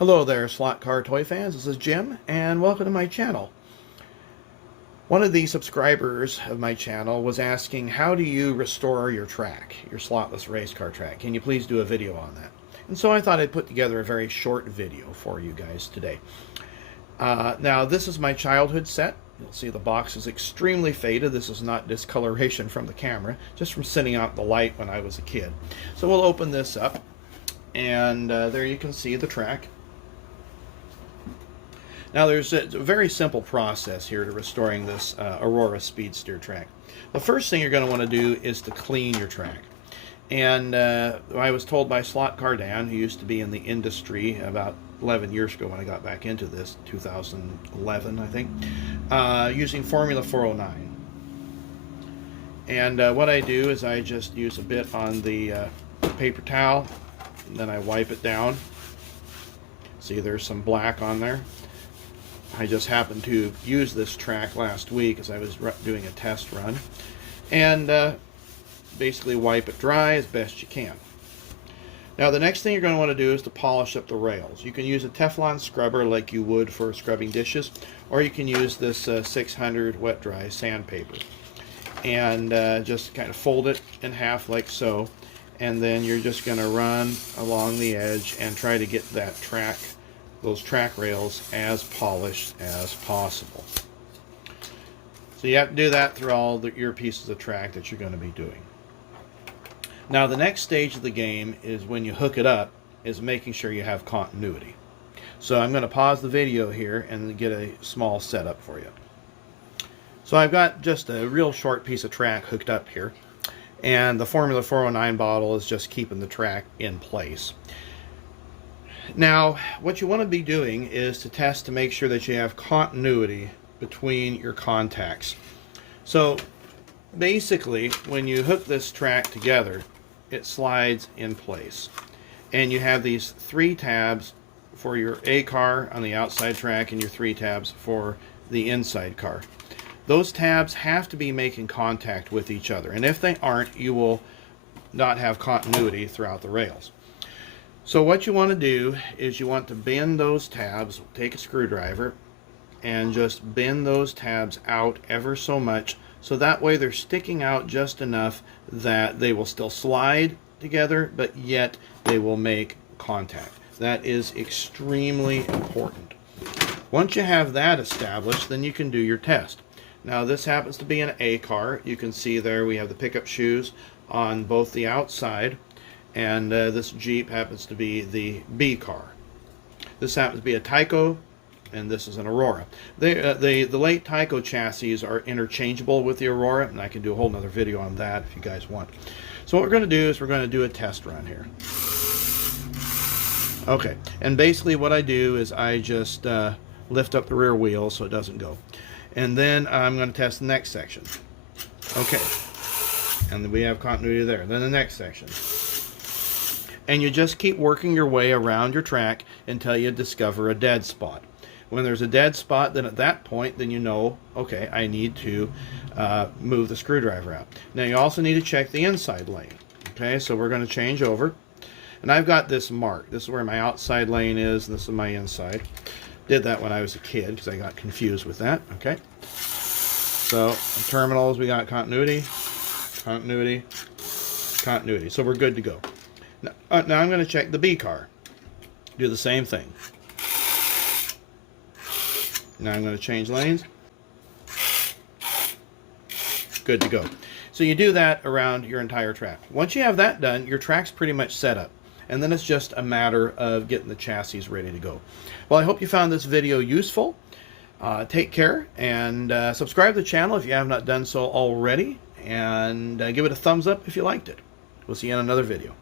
Hello there, slot car toy fans. This is Jim, and welcome to my channel. One of the subscribers of my channel was asking, how do you restore your track, your slotless race car track? Can you please do a video on that? And so I thought I'd put together a very short video for you guys today. Now, this is my childhood set. You'll see the box is extremely faded. This is not discoloration from the camera, just from sitting out in the light when I was a kid. So we'll open this up, and there you can see the track. Now there's a very simple process here to restoring this Aurora Speedster track. The first thing you're going to want to do is to clean your track. And I was told by Slot Car Dan, who used to be in the industry about 11 years ago when I got back into this, 2011 I think, using Formula 409. And what I do is I just use a bit on the paper towel, and then I wipe it down. See, there's some black on there. I just happened to use this track last week as I was doing a test run, and basically wipe it dry as best you can. Now the next thing you're going to want to do is to polish up the rails. You can use a Teflon scrubber like you would for scrubbing dishes, or you can use this 600 wet dry sandpaper, and just kind of fold it in half like so, and then you're just going to run along the edge and try to get that track, those track rails, as polished as possible. So you have to do that through all your pieces of track that you're going to be doing. Now the next stage of the game is when you hook it up, is making sure you have continuity. So I'm going to pause the video here and get a small setup for you. So I've got just a real short piece of track hooked up here, and the Formula 409 bottle is just keeping the track in place. Now, what you want to be doing is to test to make sure that you have continuity between your contacts. So basically, when you hook this track together, it slides in place. And you have these 3 tabs for your A car on the outside track and your 3 tabs for the inside car. Those tabs have to be making contact with each other. And if they aren't, you will not have continuity throughout the rails. So what you want to do is you want to bend those tabs, take a screwdriver, and just bend those tabs out ever so much, so that way they're sticking out just enough that they will still slide together, but yet they will make contact. That is extremely important. Once you have that established, then you can do your test. Now this happens to be an A car. You can see there we have the pickup shoes on both the outside, and this Jeep happens to be the B car. This happens to be a Tyco, and this is an Aurora. The late Tyco chassis are interchangeable with the Aurora, and I can do a whole nother video on that if you guys want. So what we're going to do is we're going to do a test run here. Okay, and basically what I do is I just lift up the rear wheel so it doesn't go. And then I'm going to test the next section. Okay, and then we have continuity there. Then the next section. And you just keep working your way around your track until you discover a dead spot. When there's a dead spot, then at that point, then you know, okay, I need to move the screwdriver out. Now you also need to check the inside lane. Okay, so we're going to change over. And I've got this marked. This is where my outside lane is, and this is my inside. Did that when I was a kid because I got confused with that. Okay. So terminals, we got continuity, continuity, continuity. So we're good to go. Now I'm going to check the B car. Do the same thing. Now I'm going to change lanes. Good to go. So you do that around your entire track. Once you have that done, your track's pretty much set up. And then it's just a matter of getting the chassis ready to go. Well, I hope you found this video useful. Take care, and subscribe to the channel if you have not done so already. And give it a thumbs up if you liked it. We'll see you in another video.